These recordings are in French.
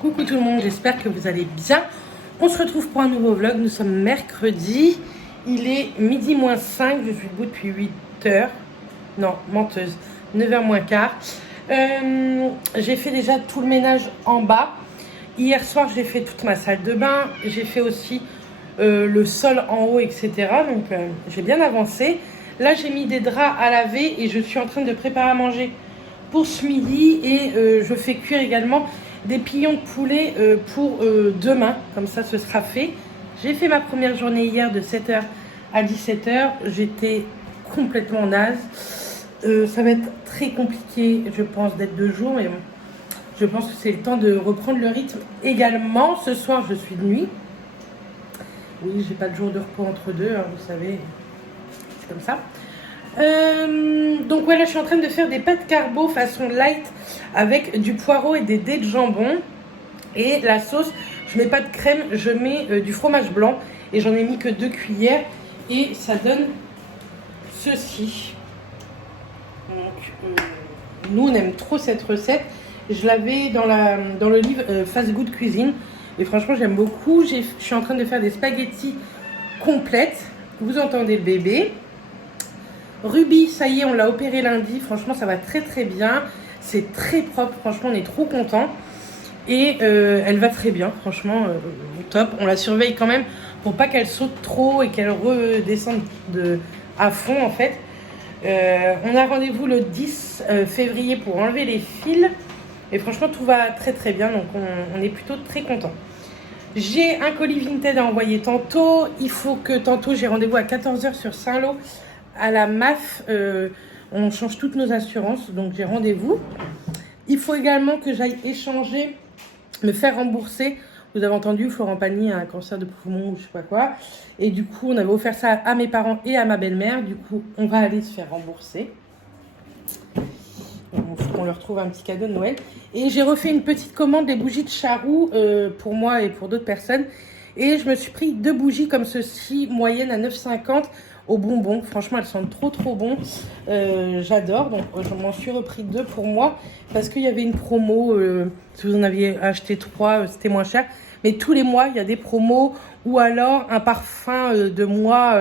Coucou tout le monde, j'espère que vous allez bien. On se retrouve pour un nouveau vlog. Nous sommes mercredi. Il est midi moins 5. Je suis debout depuis 8 heures. Non, menteuse. 9h moins quart. J'ai fait déjà tout le ménage en bas. Hier soir, j'ai fait toute ma salle de bain. J'ai fait aussi le sol en haut, etc. Donc, j'ai bien avancé. Là, j'ai mis des draps à laver et je suis en train de préparer à manger pour ce midi. Et je fais cuire également des pilons de poulet pour demain. Comme ça, ce sera fait. J'ai fait ma première journée hier de 7h à 17h. J'étais complètement naze. Ça va être très compliqué, je pense, d'être 2 jours. Mais bon, je pense que c'est le temps de reprendre le rythme également. Ce soir, je suis de nuit. Oui, j'ai pas de jour de repos entre deux, hein, vous savez. C'est comme ça. Donc voilà, je suis en train de faire des pâtes carbo façon light avec du poireau et des dés de jambon. Et la sauce, je mets pas de crème, je mets du fromage blanc. Et j'en ai mis que 2 cuillères. Et ça donne ceci. Donc, nous, on aime trop cette recette. Je l'avais dans le livre Fast Good Cuisine. Et franchement, j'aime beaucoup. Je suis en train de faire des spaghettis complètes. Vous entendez le bébé. Ruby, ça y est, on l'a opéré lundi. Franchement, ça va très très bien. C'est très propre. Franchement, on est trop contents. Et elle va très bien. Franchement, top. On la surveille quand même pour pas qu'elle saute trop et qu'elle redescende à fond, en fait. On a rendez-vous le 10 février pour enlever les fils. Et franchement, tout va très très bien. Donc, on est plutôt très contents. J'ai un colis Vinted à envoyer tantôt. Il faut que tantôt, j'ai rendez-vous à 14h sur Saint-Lô. À la MAF, on change toutes nos assurances, donc j'ai rendez-vous. Il faut également que j'aille échanger, me faire rembourser. Vous avez entendu, Florent Pagny a un cancer de poumon ou je sais pas quoi. Et du coup, on avait offert ça à mes parents et à ma belle-mère. Du coup, on va aller se faire rembourser. Il faut qu'on leur trouve un petit cadeau de Noël. Et j'ai refait une petite commande des bougies de charroux pour moi et pour d'autres personnes. Et je me suis pris 2 bougies comme ceci, moyenne à 9,50 aux bonbons. Franchement, elles sont trop trop bon. J'adore. Donc, je m'en suis repris 2 pour moi parce qu'il y avait une promo. Si vous en aviez acheté 3, c'était moins cher. Mais tous les mois, il y a des promos ou alors un parfum de mois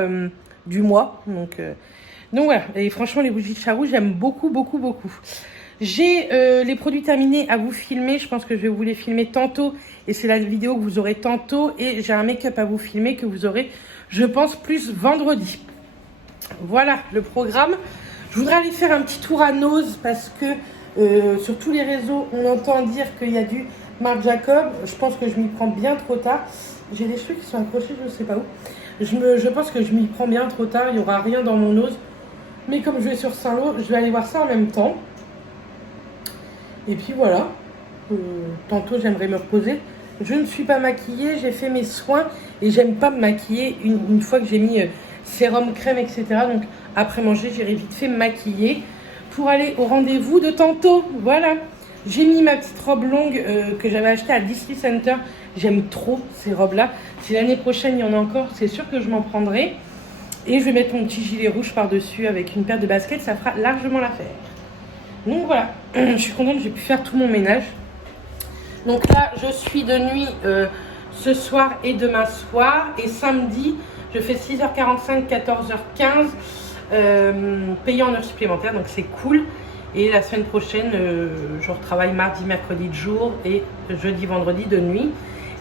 du mois. Donc voilà. Et franchement, les bougies de charroux, j'aime beaucoup beaucoup beaucoup. J'ai les produits terminés à vous filmer. Je pense que je vais vous les filmer tantôt. Et c'est la vidéo que vous aurez tantôt. Et j'ai un make-up à vous filmer que vous aurez, je pense, plus vendredi. Voilà le programme. Je voudrais aller faire un petit tour à Nose parce que sur tous les réseaux, on entend dire qu'il y a du Marc Jacob. Je pense que je m'y prends bien trop tard. J'ai des trucs qui sont accrochés, je ne sais pas où. Je pense que je m'y prends bien trop tard. Il n'y aura rien dans mon Nose. Mais comme je vais sur Saint-Lô, je vais aller voir ça en même temps. Et puis voilà. Tantôt, j'aimerais me reposer. Je ne suis pas maquillée. J'ai fait mes soins. Et j'aime pas me maquiller une fois que j'ai mis sérum, crème, etc. Donc, après manger, j'irai vite fait me maquiller pour aller au rendez-vous de tantôt. Voilà. J'ai mis ma petite robe longue que j'avais achetée à Disney Center. J'aime trop ces robes-là. Si l'année prochaine, il y en a encore, c'est sûr que je m'en prendrai. Et je vais mettre mon petit gilet rouge par-dessus avec une paire de baskets. Ça fera largement l'affaire. Donc, voilà. Je suis contente que j'ai pu faire tout mon ménage. Donc là, je suis de nuit ce soir et demain soir. Et samedi, je fais 6h45, 14h15. Payé en heures supplémentaires, donc c'est cool. Et la semaine prochaine, je retravaille mardi, mercredi de jour et jeudi, vendredi de nuit.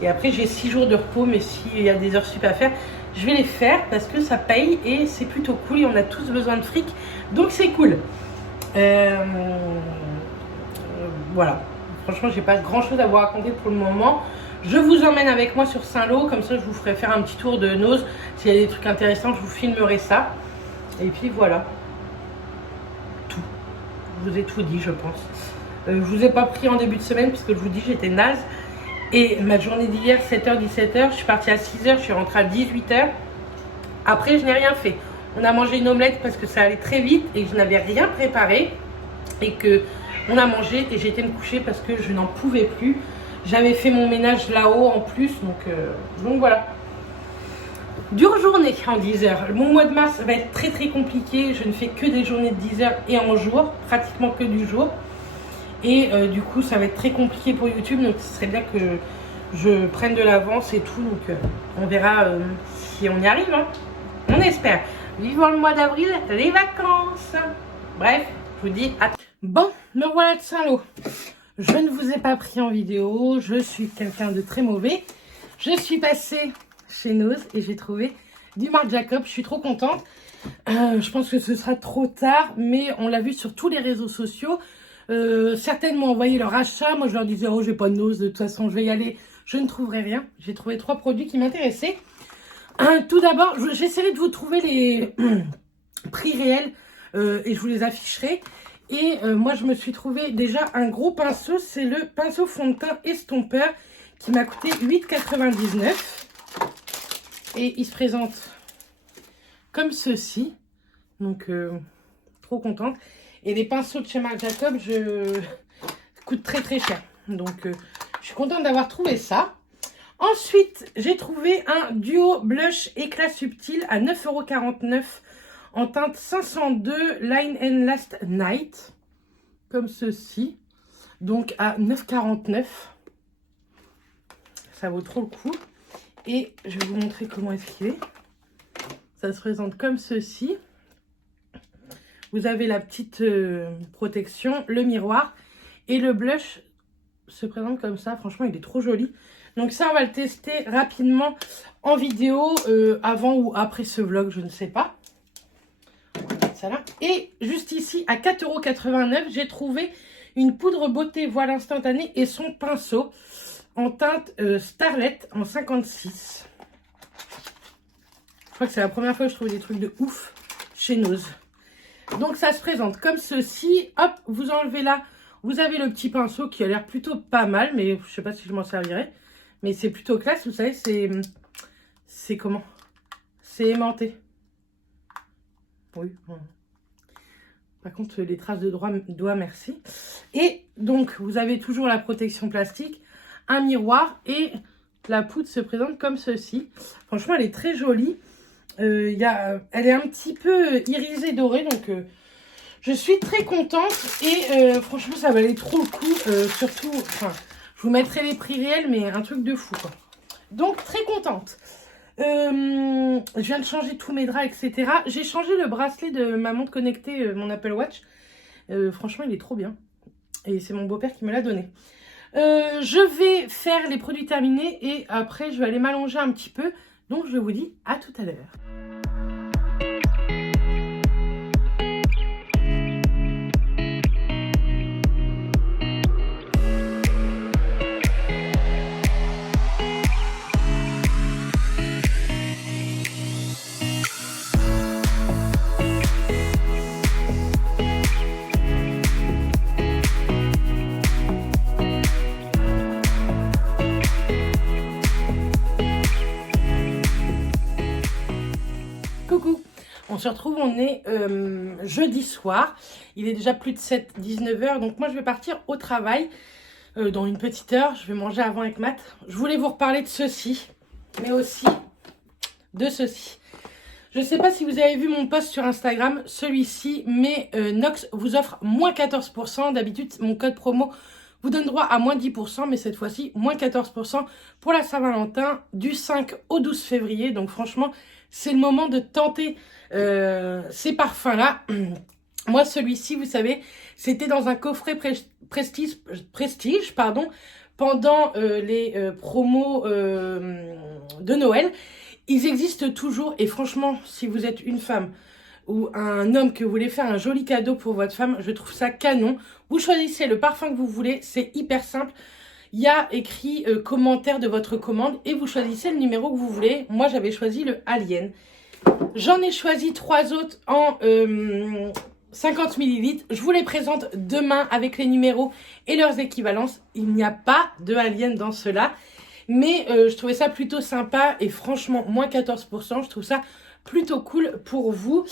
Et après, j'ai 6 jours de repos, mais s'il y a des heures sup à faire, je vais les faire parce que ça paye et c'est plutôt cool. Et on a tous besoin de fric, donc c'est cool. Voilà. Franchement, j'ai pas grand chose à vous raconter pour le moment. Je vous emmène avec moi sur Saint-Lô, comme ça je vous ferai faire un petit tour de Nose. S'il y a des trucs intéressants, je vous filmerai ça. Et puis voilà. Tout. Je vous ai tout dit, je pense. Je vous ai pas pris en début de semaine, puisque je vous dis j'étais naze. Et ma journée d'hier, 7h, 17h, je suis partie à 6h, je suis rentrée à 18h. Après, je n'ai rien fait. On a mangé une omelette parce que ça allait très vite et que je n'avais rien préparé. Et que on a mangé et j'ai été me coucher parce que je n'en pouvais plus. J'avais fait mon ménage là-haut en plus, donc voilà. Dure journée en 10 heures. Mon mois de mars va être très très compliqué. Je ne fais que des journées de 10 heures et en jour, pratiquement que du jour. Et du coup, ça va être très compliqué pour YouTube. Donc, ce serait bien que je prenne de l'avance et tout. Donc, on verra si on y arrive. Hein. On espère. Vivant le mois d'avril, les vacances. Bref, je vous dis à... Bon, me voilà de Saint-Lô. Je ne vous ai pas pris en vidéo. Je suis quelqu'un de très mauvais. Je suis passée chez Nose et j'ai trouvé du Marc Jacob. Je suis trop contente. Je pense que ce sera trop tard, mais on l'a vu sur tous les réseaux sociaux. Certaines m'ont envoyé leur achat. Moi, je leur disais, oh, j'ai pas de Nose, de toute façon, je vais y aller. Je ne trouverai rien. J'ai trouvé 3 produits qui m'intéressaient. Tout d'abord, j'essaierai de vous trouver les prix réels et je vous les afficherai. Et moi, je me suis trouvé déjà un gros pinceau. C'est le pinceau fond de teint estompeur qui m'a coûté 8,99 €. Et il se présente comme ceci. Donc, trop contente. Et les pinceaux de chez Marc Jacob, coûtent très très cher. Donc, je suis contente d'avoir trouvé ça. Ensuite, j'ai trouvé un duo blush éclat subtil à 9,49 € en teinte 502 Line and Last Night. Comme ceci. Donc, à 9,49 €. Ça vaut trop le coup. Et je vais vous montrer comment est-ce qu'il est. Ça se présente comme ceci. Vous avez la petite protection, le miroir. Et le blush se présente comme ça. Franchement, il est trop joli. Donc ça, on va le tester rapidement en vidéo, avant ou après ce vlog, je ne sais pas. On va mettre ça là. Et juste ici, à 4,89 €, j'ai trouvé une poudre beauté voile instantanée et son pinceau en teinte Starlet en 56. Je crois que c'est la première fois que je trouve des trucs de ouf chez Nose. Donc ça se présente comme ceci. Hop, vous enlevez là. Vous avez le petit pinceau qui a l'air plutôt pas mal, mais je sais pas si je m'en servirai. Mais c'est plutôt classe, vous savez, c'est comment? C'est aimanté. Oui. Par contre, les traces de doigts, merci. Et donc, vous avez toujours la protection plastique, un miroir et la poudre se présente comme ceci. Franchement, elle est très jolie. Elle est un petit peu irisée dorée, donc je suis très contente. Et franchement, ça valait trop le coup. Surtout, enfin, je vous mettrai les prix réels, mais un truc de fou, quoi. Donc, très contente. Je viens de changer tous mes draps, etc. J'ai changé le bracelet de ma montre connectée, mon Apple Watch. Franchement, il est trop bien. Et c'est mon beau-père qui me l'a donné. Je vais faire les produits terminés et après, je vais aller m'allonger un petit peu. Donc, je vous dis à tout à l'heure. Coucou, on se retrouve, on est jeudi soir, il est déjà plus de 19 h, donc moi je vais partir au travail dans une petite heure, je vais manger avant avec Matt. Je voulais vous reparler de ceci, mais aussi de ceci. Je ne sais pas si vous avez vu mon post sur Instagram, celui-ci, mais Nox vous offre moins 14 %, d'habitude mon code promo vous donne droit à moins 10 %, mais cette fois-ci moins 14 % pour la Saint-Valentin du 5 au 12 février, donc franchement c'est le moment de tenter ces parfums-là. Moi, celui-ci, vous savez, c'était dans un coffret prestige, pardon, pendant les promos de Noël. Ils existent toujours et franchement, si vous êtes une femme ou un homme que vous voulez faire un joli cadeau pour votre femme, je trouve ça canon. Vous choisissez le parfum que vous voulez, c'est hyper simple. Il y a écrit commentaire de votre commande et vous choisissez le numéro que vous voulez. Moi, j'avais choisi le Alien. J'en ai choisi 3 autres en 50 ml. Je vous les présente demain avec les numéros et leurs équivalences. Il n'y a pas de Alien dans ceux-là. Mais je trouvais ça plutôt sympa et franchement, moins 14 %, je trouve ça plutôt cool pour vous.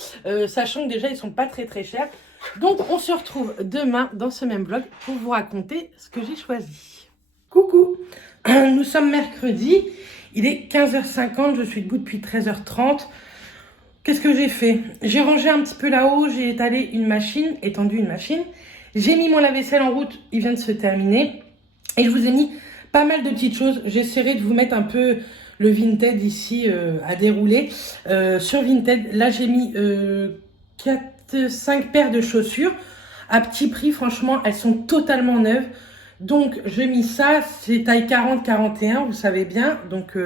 Sachant que déjà, ils sont pas très très chers. Donc, on se retrouve demain dans ce même vlog pour vous raconter ce que j'ai choisi. Coucou, nous sommes mercredi, il est 15h50, je suis debout depuis 13h30. Qu'est-ce que j'ai fait? J'ai rangé un petit peu là-haut, j'ai étendu une machine. J'ai mis mon lave-vaisselle en route, il vient de se terminer. Et je vous ai mis pas mal de petites choses. J'essaierai de vous mettre un peu le Vinted ici à dérouler. Sur Vinted, là j'ai mis 5 paires de chaussures à petit prix. Franchement, elles sont totalement neuves. Donc j'ai mis ça, c'est taille 40-41, vous savez bien. Donc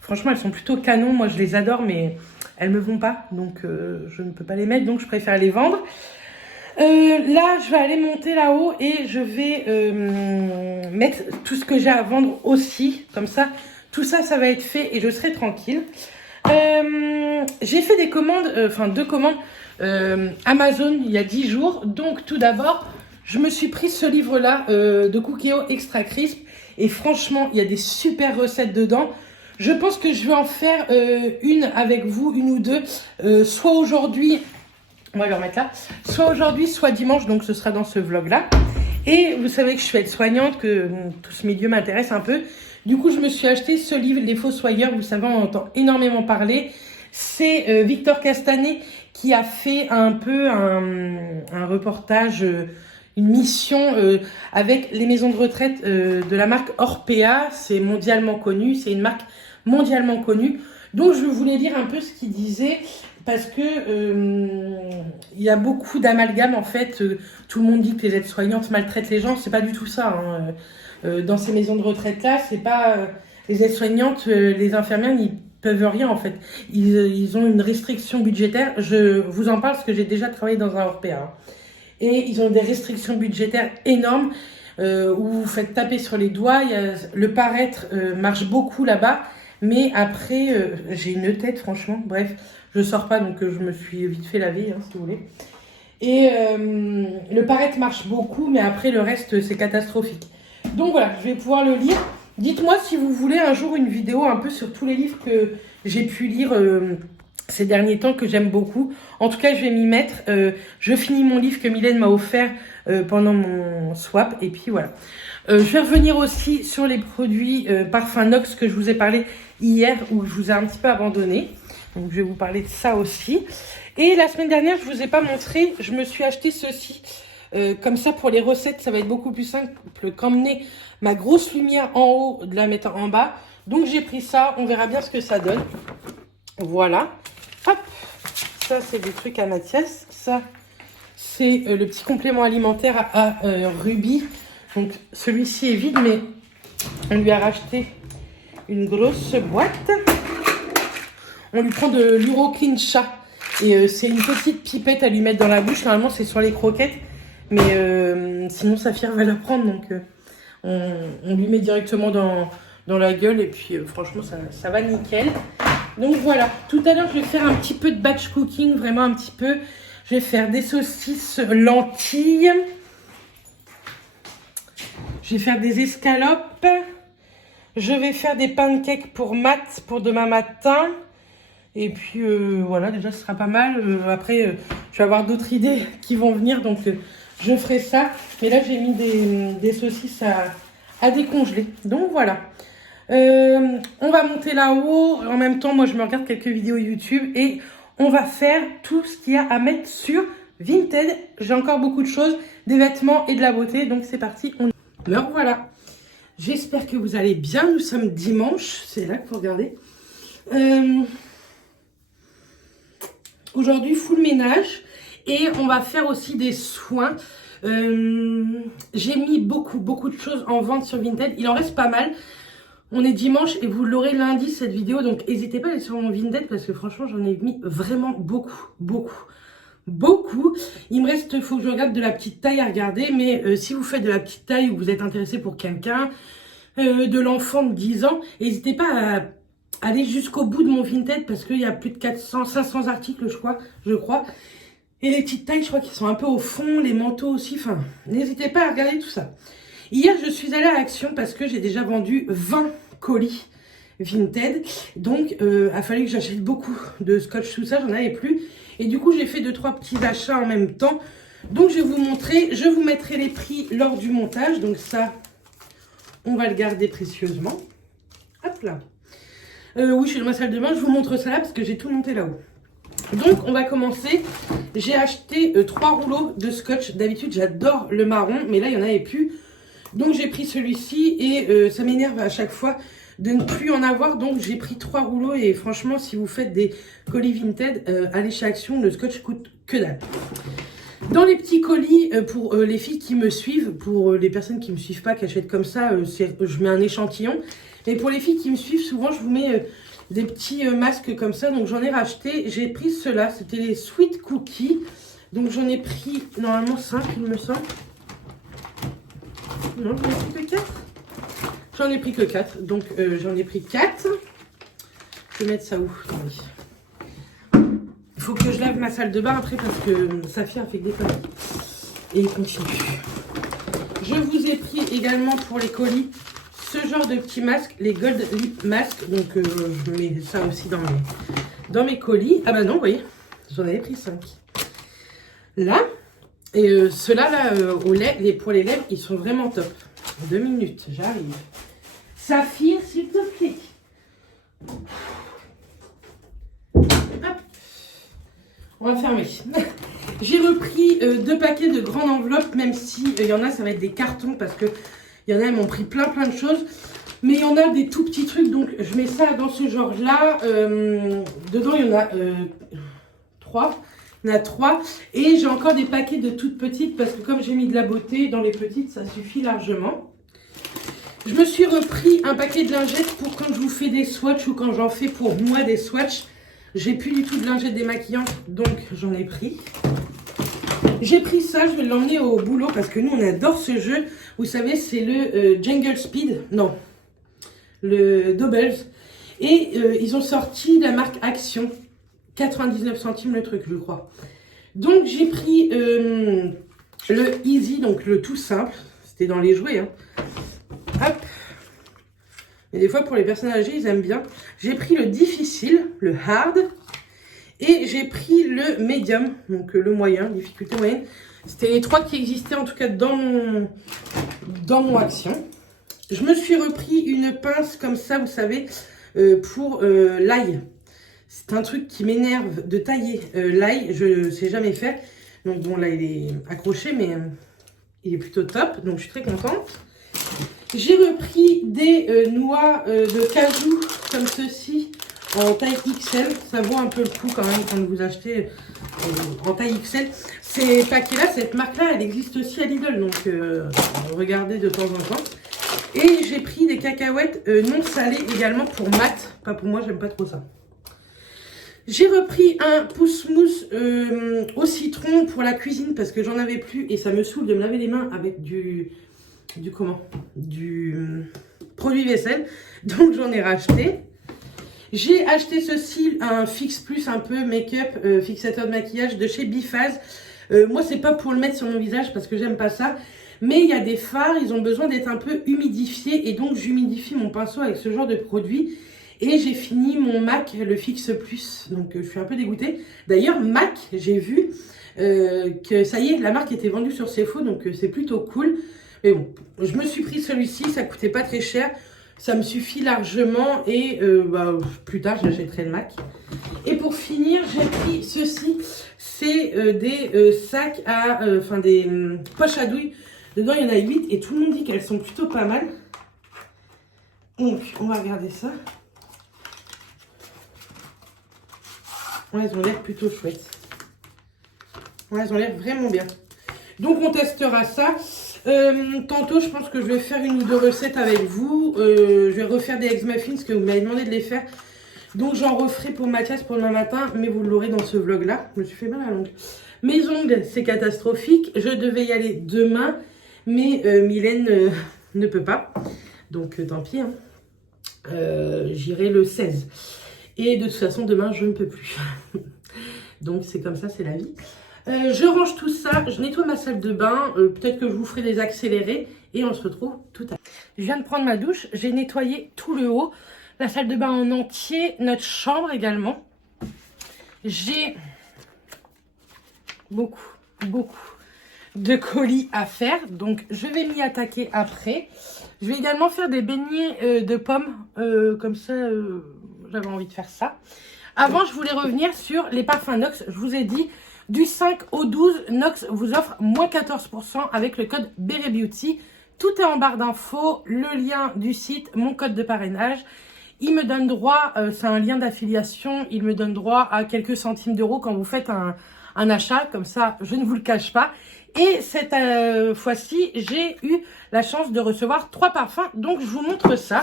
franchement, elles sont plutôt canon. Moi, je les adore, mais elles me vont pas. Donc je ne peux pas les mettre, donc je préfère les vendre. Là, je vais aller monter là-haut et je vais mettre tout ce que j'ai à vendre aussi. Comme ça, tout ça, ça va être fait et je serai tranquille. J'ai fait des commandes, enfin 2 commandes Amazon il y a 10 jours. Donc tout d'abord, je me suis pris ce livre-là de Cookéo Extra Crisp. Et franchement, il y a des super recettes dedans. Je pense que je vais en faire une avec vous, une ou deux, soit aujourd'hui... On va le remettre là. Soit aujourd'hui, soit dimanche, donc ce sera dans ce vlog-là. Et vous savez que je suis aide-soignante, que tout ce milieu m'intéresse un peu. Du coup, je me suis acheté ce livre, Les Fossoyeurs. Vous savez, on entend énormément parler. C'est Victor Castanet qui a fait un peu un reportage, une mission avec les maisons de retraite de la marque Orpea. C'est mondialement connu, c'est une marque mondialement connue. Donc, je voulais lire un peu ce qu'il disait... Parce que il y a beaucoup d'amalgames en fait. Tout le monde dit que les aides-soignantes maltraitent les gens. C'est pas du tout ça. Hein. Dans ces maisons de retraite là, c'est pas les aides-soignantes, les infirmières, ils peuvent rien en fait. Ils ont une restriction budgétaire. Je vous en parle parce que j'ai déjà travaillé dans un Orpea. Hein. Et ils ont des restrictions budgétaires énormes où vous faites taper sur les doigts. Le paraître marche beaucoup là-bas. Mais après, j'ai une tête franchement. Bref. Je sors pas, donc je me suis vite fait laver, hein, si vous voulez. Et le paraître marche beaucoup, mais après, le reste, c'est catastrophique. Donc voilà, je vais pouvoir le lire. Dites-moi si vous voulez un jour une vidéo un peu sur tous les livres que j'ai pu lire ces derniers temps, que j'aime beaucoup. En tout cas, je vais m'y mettre. Je finis mon livre que Mylène m'a offert pendant mon swap. Et puis voilà. Je vais revenir aussi sur les produits parfum Nox que je vous ai parlé hier, où je vous ai un petit peu abandonné. Donc, je vais vous parler de ça aussi. Et la semaine dernière, je ne vous ai pas montré, je me suis acheté ceci. Comme ça, pour les recettes, ça va être beaucoup plus simple qu'emmener ma grosse lumière en haut, de la mettre en bas. Donc, j'ai pris ça. On verra bien ce que ça donne. Voilà. Hop. Ça, c'est des trucs à Mathias. Ça, c'est le petit complément alimentaire à Ruby. Donc, celui-ci est vide, mais on lui a racheté une grosse boîte. On lui prend de l'Uroclean chat. Et c'est une petite pipette à lui mettre dans la bouche. Normalement, c'est sur les croquettes. Mais sinon, Saphir va la prendre. Donc, on lui met directement dans la gueule. Et puis, franchement, ça va nickel. Donc, voilà. Tout à l'heure, je vais faire un petit peu de batch cooking. Vraiment un petit peu. Je vais faire des saucisses lentilles. Je vais faire des escalopes. Je vais faire des pancakes pour Matt pour demain matin. Et puis voilà, déjà ce sera pas mal. Après, je vais avoir d'autres idées qui vont venir, donc je ferai ça. Mais là, j'ai mis des saucisses à décongeler. Donc voilà. On va monter là-haut. En même temps, moi, je me regarde quelques vidéos YouTube et on va faire tout ce qu'il y a à mettre sur Vinted. J'ai encore beaucoup de choses, des vêtements et de la beauté. Donc c'est parti. Alors voilà. J'espère que vous allez bien. Nous sommes dimanche. C'est là qu'il faut regarder. Aujourd'hui, full ménage. Et on va faire aussi des soins. J'ai mis beaucoup de choses en vente sur Vinted. Il en reste pas mal. On est dimanche et vous l'aurez lundi cette vidéo. Donc n'hésitez pas à aller sur mon Vinted parce que franchement, j'en ai mis vraiment beaucoup. Il me reste, faut que je regarde de la petite taille à regarder. Mais si vous faites de la petite taille ou vous êtes intéressé pour quelqu'un, de l'enfant de 10 ans, n'hésitez pas à aller jusqu'au bout de mon Vinted parce qu'il y a plus de 500 articles, je crois. Et les petites tailles, je crois qu'ils sont un peu au fond, les manteaux aussi. Enfin, n'hésitez pas à regarder tout ça. Hier, je suis allée à Action parce que j'ai déjà vendu 20 colis Vinted. Donc, a fallu que j'achète beaucoup de scotch, tout ça, j'en avais plus. Et du coup, j'ai fait 2-3 petits achats en même temps. Donc, je vais vous montrer. Je vous mettrai les prix lors du montage. Donc, ça, on va le garder précieusement. Hop là. Oui, je suis dans ma salle de bain. Je vous montre ça là parce que j'ai tout monté là-haut. Donc on va commencer. J'ai acheté 3 rouleaux de scotch. D'habitude j'adore le marron, mais là il n'y en avait plus. Donc j'ai pris celui-ci et ça m'énerve à chaque fois de ne plus en avoir. Donc j'ai pris 3 rouleaux et franchement si vous faites des colis vintage, allez chez Action, le scotch coûte que dalle. Dans les petits colis, pour les filles qui me suivent, pour les personnes qui ne me suivent pas, qui achètent comme ça, je mets un échantillon. Mais pour les filles qui me suivent, souvent je vous mets des petits masques comme ça. Donc j'en ai racheté. J'ai pris ceux-là, c'était les Sweet Cookies. Donc j'en ai pris normalement 5, il me semble. Non, j'en ai pris que 4. J'en ai pris que 4. Donc j'en ai pris 4. Je vais mettre ça où? Il faut que je lave ma salle de bain après parce que Saphir a fait que des conneries. Et il continue. Je vous ai pris également pour les colis ce genre de petits masques, les Gold Lip Masks. Donc je mets ça aussi dans mes colis. Ah bah non, vous voyez, j'en avais pris 5. Là, et ceux-là, là, pour les lèvres, ils sont vraiment top. 2 minutes, j'arrive. Saphir, s'il te plaît. Hop. On va fermer. J'ai repris 2 paquets de grandes enveloppes, même si il y en a, ça va être des cartons, parce que il y en a, ils m'ont pris plein de choses. Mais il y en a des tout petits trucs, donc je mets ça dans ce genre-là. Dedans, il y en a 3. Il y en a 3. Et j'ai encore des paquets de toutes petites, parce que comme j'ai mis de la beauté, dans les petites, ça suffit largement. Je me suis repris un paquet de lingettes pour quand je vous fais des swatchs ou quand j'en fais pour moi des swatchs. J'ai plus du tout de lingettes démaquillantes, donc j'en ai pris. J'ai pris ça, je vais l'emmener au boulot parce que nous on adore ce jeu. Vous savez, c'est le Jungle Speed, non, le Doubles. Et ils ont sorti la marque Action, 99 centimes le truc, je crois. Donc j'ai pris le Easy, donc le tout simple, c'était dans les jouets. Hein. Hop. Et des fois pour les personnes âgées, ils aiment bien. J'ai pris le difficile, le hard. Et j'ai pris le médium, donc le moyen, difficulté moyenne. C'était les 3 qui existaient en tout cas dans mon Action. Je me suis repris une pince comme ça, vous savez, pour l'ail. C'est un truc qui m'énerve de tailler l'ail, je ne sais jamais faire. Donc bon, là il est accroché, mais il est plutôt top, donc je suis très contente. J'ai repris des noix de cajou comme ceci. En taille XL, ça vaut un peu le coup quand même quand vous achetez en taille XL. Ces paquets-là, cette marque-là, elle existe aussi à Lidl, donc regardez de temps en temps. Et j'ai pris des cacahuètes non salées également pour Matt, pas pour moi, j'aime pas trop ça. J'ai repris un pousse-mousse au citron pour la cuisine parce que j'en avais plus et ça me saoule de me laver les mains avec du produit vaisselle, donc j'en ai racheté. J'ai acheté ceci, un Fix Plus, un peu make-up, fixateur de maquillage de chez Biphase. Moi, c'est pas pour le mettre sur mon visage parce que j'aime pas ça. Mais il y a des fards, ils ont besoin d'être un peu humidifiés. Et donc, j'humidifie mon pinceau avec ce genre de produit. Et j'ai fini mon MAC, le Fix Plus. Donc, je suis un peu dégoûtée. D'ailleurs, MAC, j'ai vu que ça y est, la marque était vendue sur Sephora. Donc, c'est plutôt cool. Mais bon, je me suis pris celui-ci, ça coûtait pas très cher. Ça me suffit largement et plus tard j'achèterai le MAC. Et pour finir, j'ai pris ceci. C'est des sacs à... des poches à douille. Dedans il y en a 8 et tout le monde dit qu'elles sont plutôt pas mal. Donc on va regarder ça. Ouais, elles ont l'air plutôt chouettes. Ouais, elles ont l'air vraiment bien. Donc on testera ça. Tantôt je pense que je vais faire 1 ou 2 recettes avec vous. Je vais refaire des eggs muffins parce que vous m'avez demandé de les faire. Donc j'en referai pour Mathias pour demain matin. Mais vous l'aurez dans ce vlog là. Je me suis fait mal à l'ongle. Mes ongles c'est catastrophique. Je devais y aller demain. Mais Mylène ne peut pas. Donc tant pis. Hein. J'irai le 16. Et de toute façon demain je ne peux plus. Donc c'est comme ça, c'est la vie. Je range tout ça, je nettoie ma salle de bain, peut-être que je vous ferai des accélérés et on se retrouve tout à l'heure. Je viens de prendre ma douche, j'ai nettoyé tout le haut, la salle de bain en entier, notre chambre également. J'ai beaucoup de colis à faire, donc je vais m'y attaquer après. Je vais également faire des beignets de pommes, comme ça j'avais envie de faire ça. Avant, je voulais revenir sur les parfums Nox. Je vous ai dit, du 5 au 12, Nox vous offre moins 14% avec le code Bere Beauty. Tout est en barre d'infos, le lien du site, mon code de parrainage. Il me donne droit, c'est un lien d'affiliation, il me donne droit à quelques centimes d'euros quand vous faites un achat. Comme ça, je ne vous le cache pas. Et cette fois-ci, j'ai eu la chance de recevoir 3 parfums. Donc, je vous montre ça.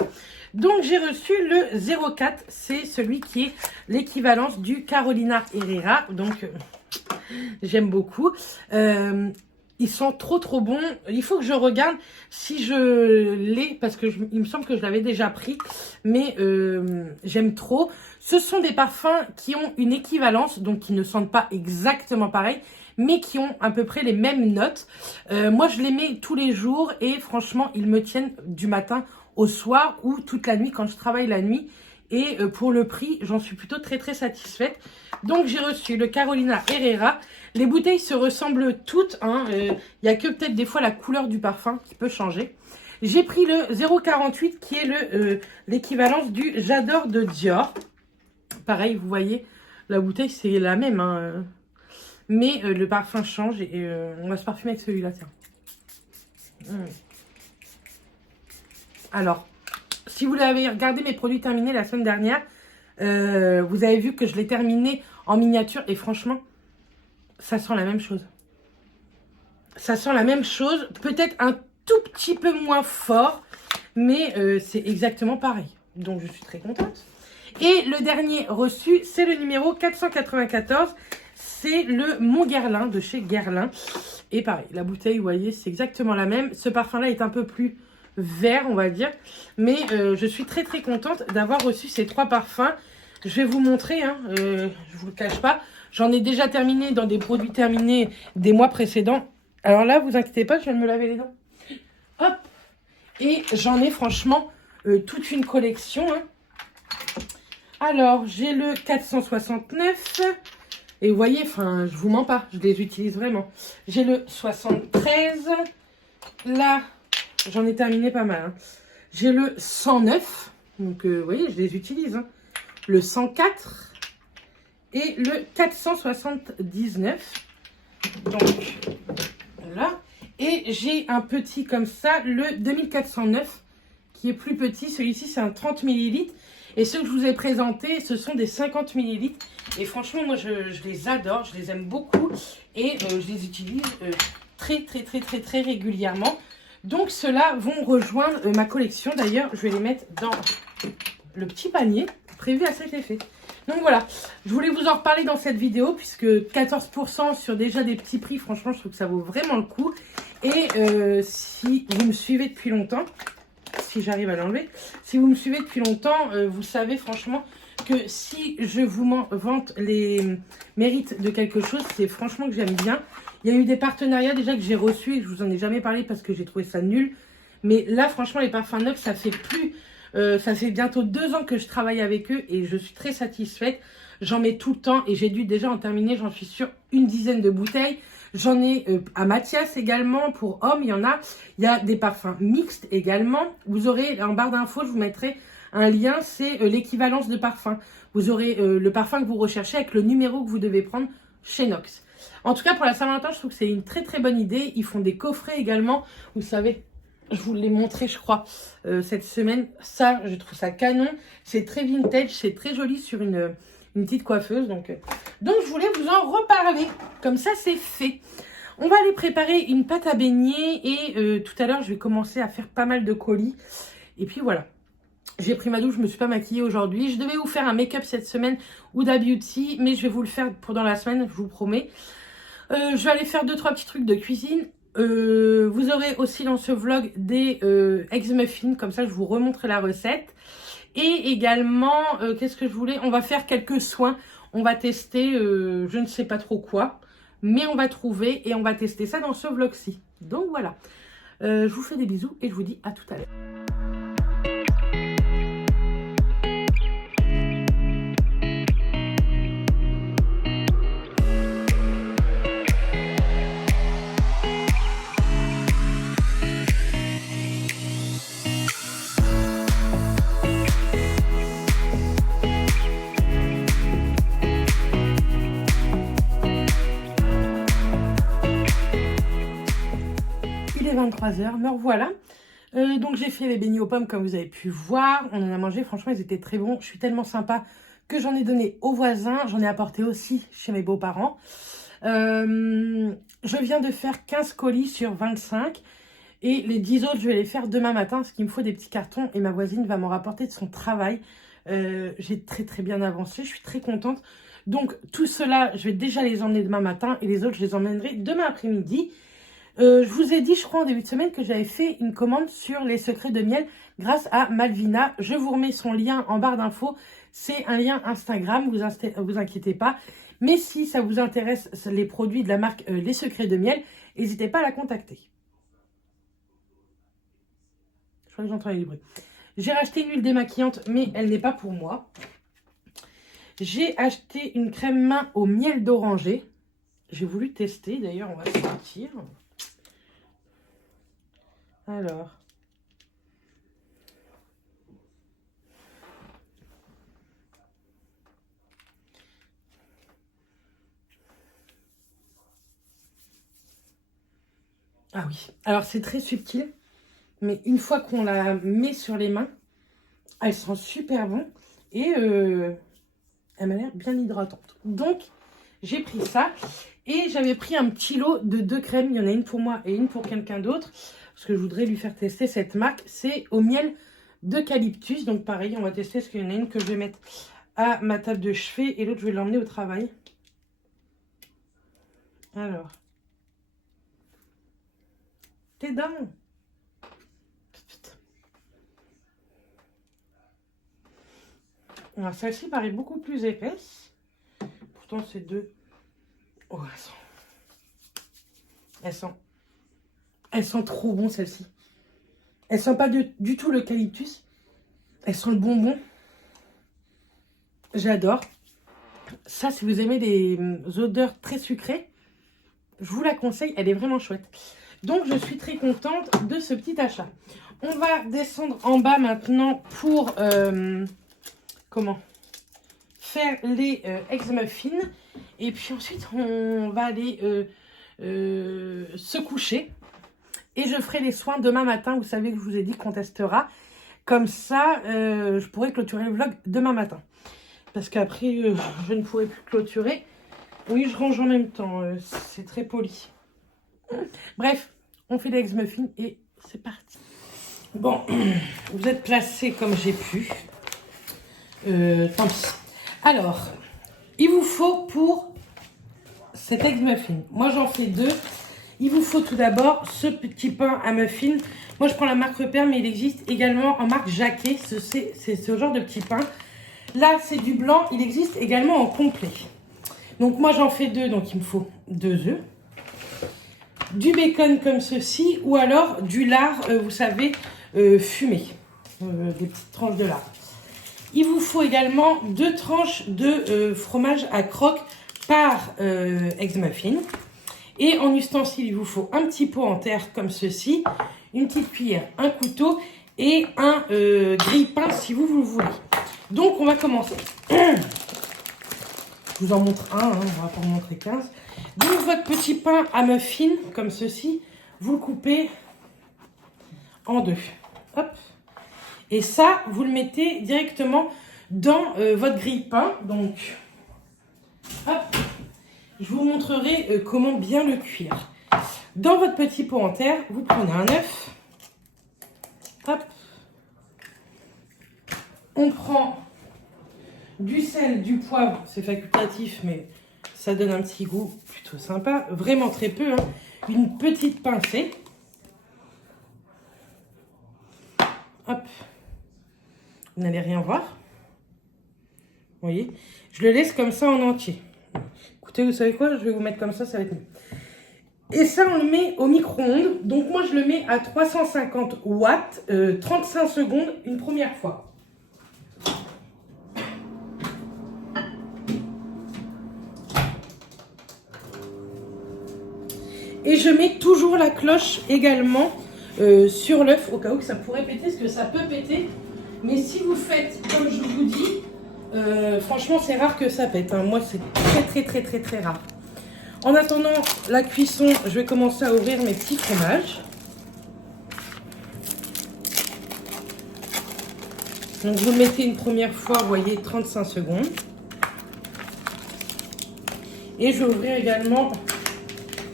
Donc, j'ai reçu le 04. C'est celui qui est l'équivalence du Carolina Herrera. Donc, j'aime beaucoup. Ils sont trop bons. Il faut que je regarde si je l'ai, parce que il me semble que je l'avais déjà pris. Mais j'aime trop. Ce sont des parfums qui ont une équivalence, donc qui ne sentent pas exactement pareil, mais qui ont à peu près les mêmes notes. Moi, je les mets tous les jours et franchement, ils me tiennent du matin au soir ou toute la nuit quand je travaille la nuit. Et pour le prix, j'en suis plutôt très satisfaite. Donc, j'ai reçu le Carolina Herrera. Les bouteilles se ressemblent toutes. Il n'y a que peut-être des fois la couleur du parfum qui peut changer. J'ai pris le 048 qui est l'équivalence du J'adore de Dior. Pareil, vous voyez, la bouteille, c'est la même. Mais le parfum change et on va se parfumer avec celui-là, tiens. Alors, si vous avez regardé mes produits terminés la semaine dernière, vous avez vu que je l'ai terminé en miniature et franchement, ça sent la même chose. Ça sent la même chose, peut-être un tout petit peu moins fort, mais c'est exactement pareil. Donc, je suis très contente. Et le dernier reçu, c'est le numéro 494. C'est le Mon Guerlain de chez Guerlain. Et pareil, la bouteille, vous voyez, c'est exactement la même. Ce parfum-là est un peu plus vert, on va dire. Mais je suis très contente d'avoir reçu ces 3 parfums. Je vais vous montrer, je vous le cache pas. J'en ai déjà terminé dans des produits terminés des mois précédents. Alors là, vous inquiétez pas, je viens de me laver les dents. Hop. Et j'en ai franchement toute une collection. Alors, j'ai le 469. Et vous voyez, enfin, je vous mens pas, je les utilise vraiment. J'ai le 73. Là, j'en ai terminé pas mal. J'ai le 109. Donc, vous voyez, je les utilise. Le 104. Et le 479. Donc, voilà. Et j'ai un petit comme ça, le 2409, qui est plus petit. Celui-ci, c'est un 30 ml. Et ceux que je vous ai présentés, ce sont des 50 ml. Et franchement, moi, je les adore. Je les aime beaucoup. Et je les utilise très régulièrement. Donc, ceux-là vont rejoindre ma collection. D'ailleurs, je vais les mettre dans le petit panier prévu à cet effet. Donc, voilà. Je voulais vous en reparler dans cette vidéo, puisque 14% sur déjà des petits prix, franchement, je trouve que ça vaut vraiment le coup. Et si vous me suivez depuis longtemps... si j'arrive à l'enlever. Si vous me suivez depuis longtemps, vous savez franchement que si je vous vante les mérites de quelque chose, c'est franchement que j'aime bien. Il y a eu des partenariats déjà que j'ai reçus et je vous en ai jamais parlé parce que j'ai trouvé ça nul. Mais là, franchement, les parfums Nox, ça fait bientôt 2 ans que je travaille avec eux et je suis très satisfaite. J'en mets tout le temps et j'ai dû déjà en terminer, j'en suis sûre, une dizaine de bouteilles. J'en ai à Mathias également, pour hommes, il y en a. Il y a des parfums mixtes également. Vous aurez, en barre d'infos, je vous mettrai un lien, c'est l'équivalence de parfum. Vous aurez le parfum que vous recherchez avec le numéro que vous devez prendre chez Nox. En tout cas, pour la Saint-Valentin, je trouve que c'est une très bonne idée. Ils font des coffrets également. Vous savez, je vous l'ai montré, je crois, cette semaine. Ça, je trouve ça canon. C'est très vintage, c'est très joli sur une petite coiffeuse. Donc, je voulais vous en reparler. Comme ça, c'est fait. On va aller préparer une pâte à beignet. Et tout à l'heure, je vais commencer à faire pas mal de colis. Et puis voilà. J'ai pris ma douche, je ne me suis pas maquillée aujourd'hui. Je devais vous faire un make-up cette semaine, Huda Beauty. Mais je vais vous le faire pendant la semaine, je vous promets. Je vais aller faire 2-3 petits trucs de cuisine. Vous aurez aussi dans ce vlog des eggs muffins. Comme ça, je vous remontrerai la recette. Et également, qu'est-ce que je voulais? On va faire quelques soins. On va tester, je ne sais pas trop quoi. Mais on va trouver et on va tester ça dans ce vlog-ci. Donc voilà. Je vous fais des bisous et je vous dis à tout à l'heure. 23 h, me revoilà. Donc j'ai fait les beignets aux pommes comme vous avez pu voir. On en a mangé, franchement ils étaient très bons. Je suis tellement sympa que j'en ai donné aux voisins. J'en ai apporté aussi chez mes beaux-parents. Je viens de faire 15 colis sur 25. Et les 10 autres, je vais les faire demain matin parce qu'il me faut des petits cartons. Et ma voisine va m'en rapporter de son travail. J'ai très bien avancé. Je suis très contente. Donc tout cela, je vais déjà les emmener demain matin. Et les autres, je les emmènerai demain après-midi. Je vous ai dit, je crois, en début de semaine que j'avais fait une commande sur les secrets de miel grâce à Malvina. Je vous remets son lien en barre d'infos. C'est un lien Instagram, vous inquiétez pas. Mais si ça vous intéresse, les produits de la marque Les Secrets de Miel, n'hésitez pas à la contacter. Je crois que j'entends les bruits. J'ai racheté une huile démaquillante, mais elle n'est pas pour moi. J'ai acheté une crème main au miel d'oranger. J'ai voulu tester, d'ailleurs, on va sortir. Alors. Ah oui, alors c'est très subtil, mais une fois qu'on la met sur les mains, elle sent super bon et elle m'a l'air bien hydratante. Donc, j'ai pris ça et j'avais pris un petit lot de 2 crèmes. Il y en a une pour moi et une pour quelqu'un d'autre parce que je voudrais lui faire tester cette marque. C'est au miel d'eucalyptus. Donc pareil, on va tester parce qu'il y en a une que je vais mettre à ma table de chevet et l'autre je vais l'emmener au travail. Alors. T'es dingue. Alors celle-ci paraît beaucoup plus épaisse. Pourtant c'est 2. Oh, elles sentent trop bon celle-ci. Elles sentent pas du tout l'eucalyptus. Elles sentent le bonbon. J'adore. Ça, si vous aimez les odeurs très sucrées, je vous la conseille. Elle est vraiment chouette. Donc, je suis très contente de ce petit achat. On va descendre en bas maintenant pour faire les ex-muffins. Et puis ensuite, on va aller se coucher. Et je ferai les soins demain matin. Vous savez que je vous ai dit qu'on testera. Comme ça, je pourrai clôturer le vlog demain matin. Parce qu'après, je ne pourrai plus clôturer. Oui, je range en même temps. C'est très poli. Bref, on fait les ex-muffins et c'est parti. Bon, vous êtes placés comme j'ai pu. Tant pis. Alors, il vous faut pour cet ex-muffin. Moi, j'en fais 2. Il vous faut tout d'abord ce petit pain à muffin. Moi, je prends la marque Repère, mais il existe également en marque Jacquet. C'est ce genre de petit pain. Là, c'est du blanc. Il existe également en complet. Donc, moi, j'en fais 2. Donc, il me faut 2 œufs. Du bacon comme ceci. Ou alors du lard, vous savez, fumé. Des petites tranches de lard. Il vous faut également 2 tranches de fromage à croque par ex-muffin. Et en ustensile, il vous faut un petit pot en terre comme ceci, une petite cuillère, un couteau et un grille-pain si vous le voulez. Donc, on va commencer. Je vous en montre un, hein, on va pas en montrer 15. Donc, votre petit pain à muffin comme ceci, vous le coupez en 2. Hop. Et ça, vous le mettez directement dans votre grille-pain. Donc, hop. Je vous montrerai comment bien le cuire. Dans votre petit pot en terre, vous prenez un œuf. Hop. On prend du sel, du poivre. C'est facultatif, mais ça donne un petit goût plutôt sympa. Vraiment très peu. Hein. Une petite pincée. Hop. Vous n'allez rien voir. Vous voyez. Je le laisse comme ça en entier. Écoutez, vous savez quoi? Je vais vous mettre comme ça va être mieux. Et ça, on le met au micro-ondes. Donc, moi, je le mets à 350 watts, 35 secondes une première fois. Et je mets toujours la cloche également sur l'œuf, au cas où que ça pourrait péter, parce que ça peut péter. Mais si vous faites comme je vous dis, franchement, c'est rare que ça pète. Hein. Moi, c'est très rare. En attendant la cuisson, je vais commencer à ouvrir mes petits fromages. Donc vous le mettez une première fois, vous voyez, 35 secondes. Et je vais ouvrir également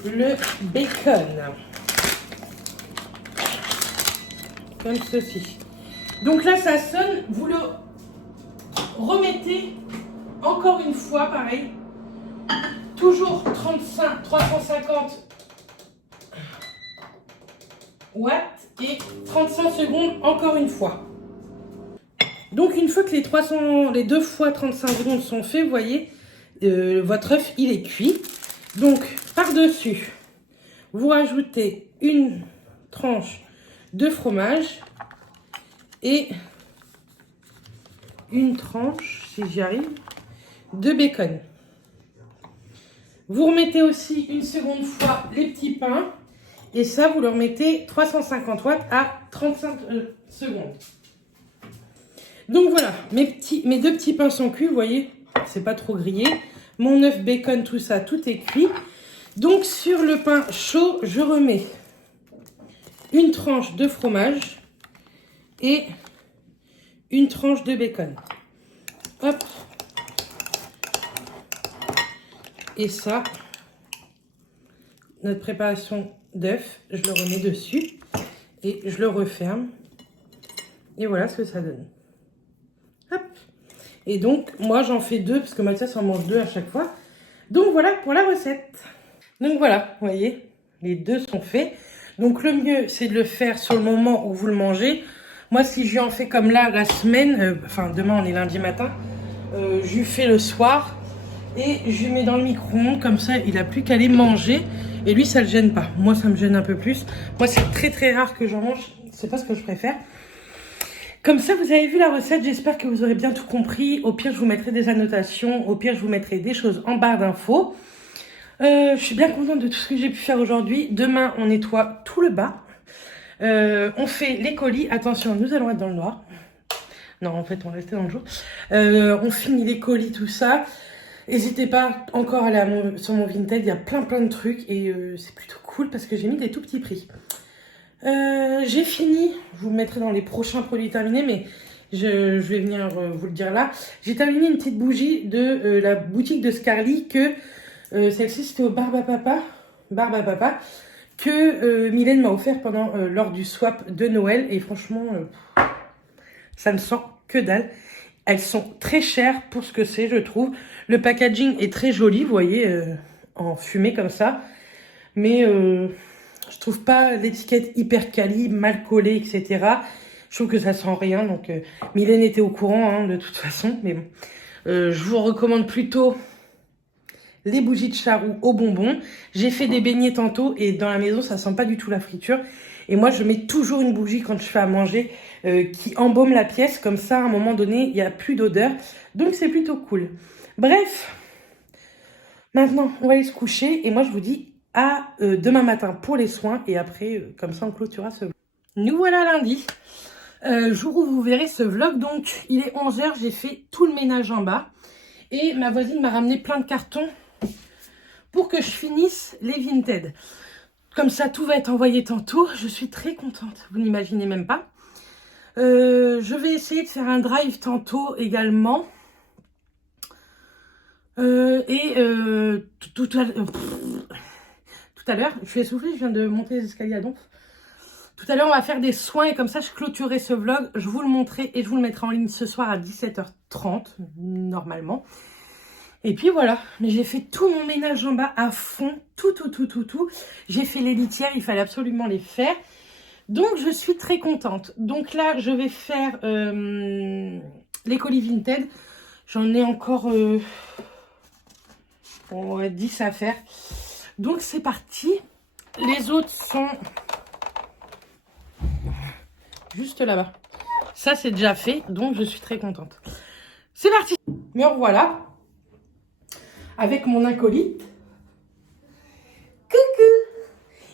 le bacon. Comme ceci. Donc là, ça sonne. Vous le remettez encore une fois, pareil. Toujours 350 watts et 35 secondes encore une fois. Donc une fois que les 2 fois 35 secondes sont faits, vous voyez, votre œuf il est cuit. Donc par-dessus, vous rajoutez une tranche de fromage et une tranche, si j'y arrive, de bacon. Vous remettez aussi une seconde fois les petits pains et ça vous le remettez 350 watts à 35 secondes. Donc voilà, mes 2 petits pains sont cuits, vous voyez, c'est pas trop grillé. Mon œuf, bacon, tout ça, tout est cuit. Donc sur le pain chaud, je remets une tranche de fromage et une tranche de bacon. Hop. Et ça, notre préparation d'œuf, je le remets dessus et je le referme. Et voilà ce que ça donne. Hop. Et donc, moi, j'en fais 2 parce que Mathias en mange 2 à chaque fois. Donc, voilà pour la recette. Donc, voilà, vous voyez, les 2 sont faits. Donc, le mieux, c'est de le faire sur le moment où vous le mangez. Moi, si j'en fais comme là, la semaine, enfin, demain, on est lundi matin, je lui fais le soir. Et je lui mets dans le micro-ondes, comme ça il n'a plus qu'à aller manger. Et lui ça le gêne pas. Moi ça me gêne un peu plus. Moi c'est très très rare que j'en mange. C'est pas ce que je préfère. Comme ça vous avez vu la recette. J'espère que vous aurez bien tout compris. Au pire je vous mettrai des annotations. Au pire je vous mettrai des choses en barre d'infos. Je suis bien contente de tout ce que j'ai pu faire aujourd'hui. Demain on nettoie tout le bas. On fait les colis. Attention, nous allons être dans le noir. Non en fait on va rester dans le jour. On finit les colis, tout ça. N'hésitez pas encore à aller sur mon Vinted, il y a plein de trucs et c'est plutôt cool parce que j'ai mis des tout petits prix. J'ai fini, je vous le mettrai dans les prochains produits terminés, mais je vais venir vous le dire là. J'ai terminé une petite bougie de la boutique de Scarly que celle-ci c'était au Barbe à Papa que Mylène m'a offert lors du swap de Noël et franchement ça ne sent que dalle. Elles sont très chères pour ce que c'est, je trouve. Le packaging est très joli, vous voyez, en fumée comme ça. Mais je trouve pas l'étiquette hyper quali, mal collée, etc. Je trouve que ça sent rien. Donc, Mylène était au courant, hein, de toute façon. Mais bon, je vous recommande plutôt les bougies de charroux aux bonbons. J'ai fait des beignets tantôt et dans la maison, ça sent pas du tout la friture. Et moi, je mets toujours une bougie quand je fais à manger qui embaume la pièce. Comme ça, à un moment donné, il n'y a plus d'odeur. Donc, c'est plutôt cool. Bref, maintenant, on va aller se coucher. Et moi, je vous dis à demain matin pour les soins. Et après, comme ça, on clôturera ce vlog. Nous voilà lundi. Jour où vous verrez ce vlog. Donc, il est 11 h. J'ai fait tout le ménage en bas. Et ma voisine m'a ramené plein de cartons pour que je finisse les Vinted. Comme ça, tout va être envoyé tantôt. Je suis très contente. Vous n'imaginez même pas. Je vais essayer de faire un drive tantôt également. Tout à l'heure, je suis essoufflée, je viens de monter les escaliers à Donf. Tout à l'heure, on va faire des soins et comme ça, je clôturerai ce vlog. Je vous le montrerai et je vous le mettrai en ligne ce soir à 17 h 30, normalement. Et puis voilà, j'ai fait tout mon ménage en bas à fond, tout. J'ai fait les litières, il fallait absolument les faire. Donc, je suis très contente. Donc là, je vais faire les colis Vinted. J'en ai encore 10 à faire. Donc, c'est parti. Les autres sont juste là-bas. Ça, c'est déjà fait, donc je suis très contente. C'est parti. Me revoilà avec mon acolyte. Coucou.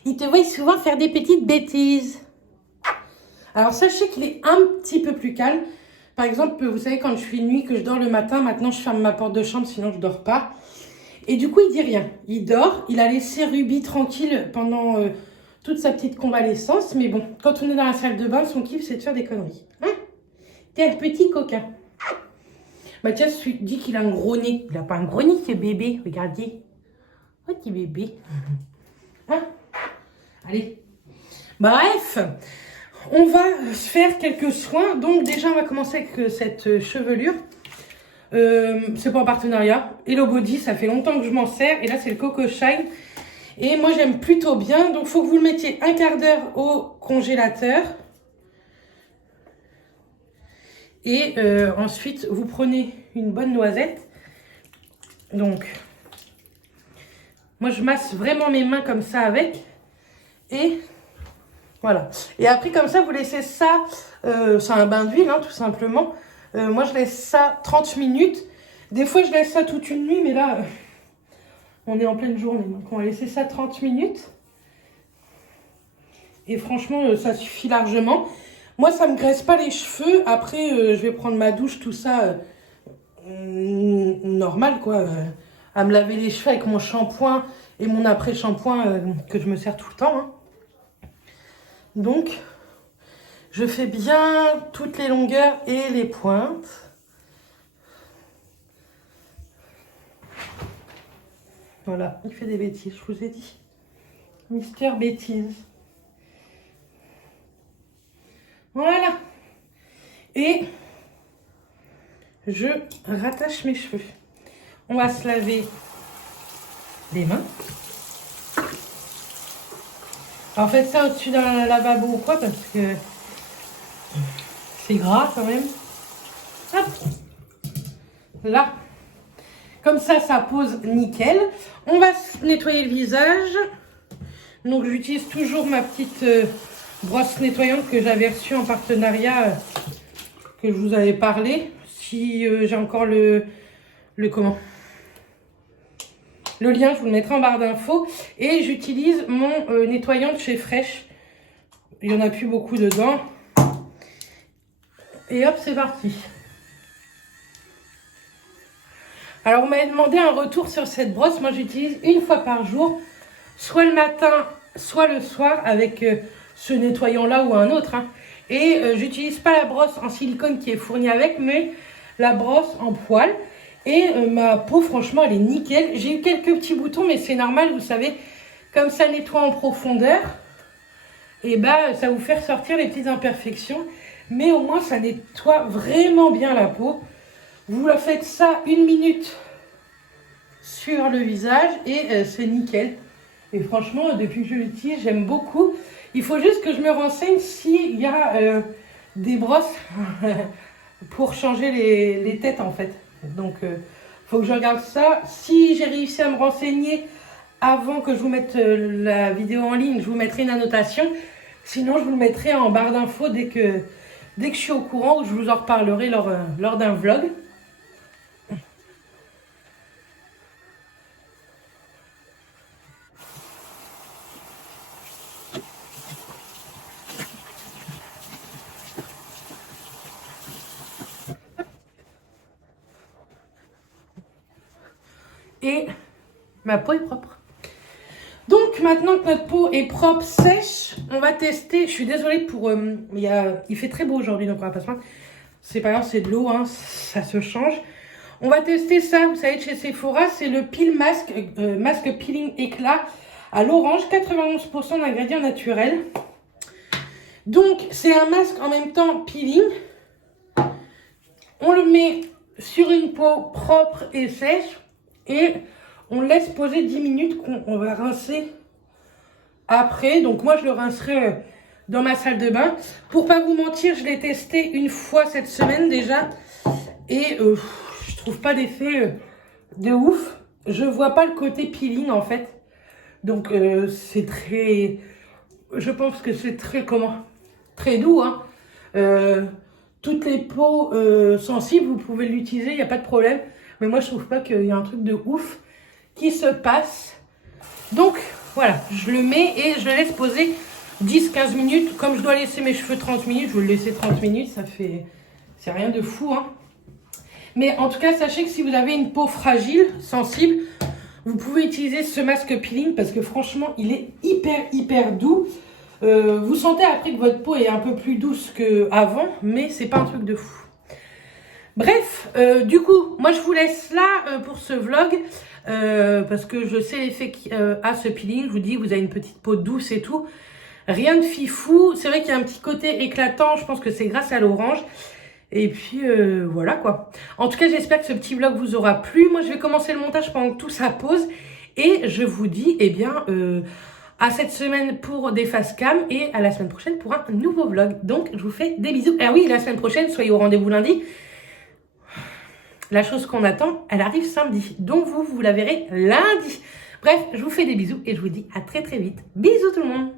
Il te voit souvent faire des petites bêtises. Alors, sachez qu'il est un petit peu plus calme. Par exemple, vous savez, quand je fais nuit, que je dors le matin, maintenant, je ferme ma porte de chambre, sinon je dors pas. Et du coup, il dit rien. Il dort. Il a laissé Ruby tranquille pendant toute sa petite convalescence. Mais bon, quand on est dans la salle de bain, son kiff, c'est de faire des conneries. Hein? T'es un petit coquin. Mathias dit qu'il a un gros nez. Il n'a pas un gros nez, ce bébé. Regardez. Oh, petit bébé. Hein? Allez. Bref, on va se faire quelques soins. Donc déjà, on va commencer avec cette chevelure. C'est pas en partenariat. Hello Body, ça fait longtemps que je m'en sers. Et là, c'est le Coco Shine. Et moi, j'aime plutôt bien. Donc, il faut que vous le mettiez un quart d'heure au congélateur. Et ensuite, vous prenez une bonne noisette. Donc, moi, je masse vraiment mes mains comme ça avec. Et voilà. Et après, comme ça, vous laissez ça. C'est un bain d'huile, hein, tout simplement. Moi, je laisse ça 30 minutes. Des fois, je laisse ça toute une nuit. Mais là, on est en pleine journée. Donc, on va laisser ça 30 minutes. Et franchement, ça suffit largement. Moi, ça me graisse pas les cheveux. Après, je vais prendre ma douche, tout ça, normal, quoi. À me laver les cheveux avec mon shampoing et mon après-shampoing que je me sers tout le temps. Hein. Donc, je fais bien toutes les longueurs et les pointes. Voilà, il fait des bêtises, je vous ai dit. Mister Bêtise. Voilà. Et je rattache mes cheveux. On va se laver les mains. Alors faites ça au-dessus d'un lavabo ou quoi parce que c'est gras quand même. Hop. Là. Comme ça, ça pose nickel. On va se nettoyer le visage. Donc j'utilise toujours ma petite... brosse nettoyante que j'avais reçue en partenariat, que je vous avais parlé. Si j'ai encore le lien, je vous le mettrai en barre d'infos. Et j'utilise mon nettoyant de chez Fresh. Il n'y en a plus beaucoup dedans. Et hop, c'est parti. Alors, on m'avait demandé un retour sur cette brosse. Moi, j'utilise une fois par jour, soit le matin, soit le soir, avec... ce nettoyant là ou un autre hein. Et j'utilise pas la brosse en silicone qui est fournie avec, mais la brosse en poil. Et ma peau franchement elle est nickel. J'ai eu quelques petits boutons mais c'est normal, vous savez, comme ça nettoie en profondeur et bah ça vous fait ressortir les petites imperfections, mais au moins ça nettoie vraiment bien la peau. Vous la faites ça 1 minute sur le visage et c'est nickel. Et franchement depuis que je l'utilise j'aime beaucoup. Il faut juste que je me renseigne s'il y a des brosses pour changer les têtes en fait. Donc, il faut que je regarde ça. Si j'ai réussi à me renseigner avant que je vous mette la vidéo en ligne, je vous mettrai une annotation. Sinon, je vous le mettrai en barre d'infos dès que je suis au courant ou je vous en reparlerai lors d'un vlog. Et ma peau est propre. Donc maintenant que notre peau est propre, sèche, on va tester. Je suis désolée pour... il fait très beau aujourd'hui, donc on va pas se prendre. C'est pas grave, c'est de l'eau, hein, ça se change. On va tester ça, vous savez, de chez Sephora. C'est le Peel Mask, masque peeling éclat à l'orange, 91% d'ingrédients naturels. Donc c'est un masque en même temps peeling. On le met sur une peau propre et sèche. Et on laisse poser 10 minutes qu'on va rincer après. Donc moi, je le rincerai dans ma salle de bain. Pour pas vous mentir, je l'ai testé une fois cette semaine déjà. Et je trouve pas d'effet de ouf. Je vois pas le côté peeling en fait. Donc c'est très... Je pense que c'est très très doux. Hein. Toutes les peaux sensibles, vous pouvez l'utiliser, il n'y a pas de problème. Mais moi, je trouve pas qu'il y a un truc de ouf qui se passe. Donc, voilà, je le mets et je le laisse poser 10-15 minutes. Comme je dois laisser mes cheveux 30 minutes, je vais le laisser 30 minutes. C'est rien de fou, hein. Mais en tout cas, sachez que si vous avez une peau fragile, sensible, vous pouvez utiliser ce masque peeling parce que franchement, il est hyper doux. Vous sentez après que votre peau est un peu plus douce qu'avant, mais c'est pas un truc de fou. Bref, du coup, moi je vous laisse là pour ce vlog. Parce que je sais l'effet qu'a ce peeling. Je vous dis, vous avez une petite peau douce et tout. Rien de fifou. C'est vrai qu'il y a un petit côté éclatant. Je pense que c'est grâce à l'orange. Et puis, voilà quoi. En tout cas, j'espère que ce petit vlog vous aura plu. Moi, je vais commencer le montage pendant que tout ça pose. Et je vous dis, eh bien, à cette semaine pour des face cam. Et à la semaine prochaine pour un nouveau vlog. Donc, je vous fais des bisous. Ah oui, la semaine prochaine, soyez au rendez-vous lundi. La chose qu'on attend, elle arrive samedi. Donc, vous la verrez lundi. Bref, je vous fais des bisous et je vous dis à très très vite. Bisous tout le monde.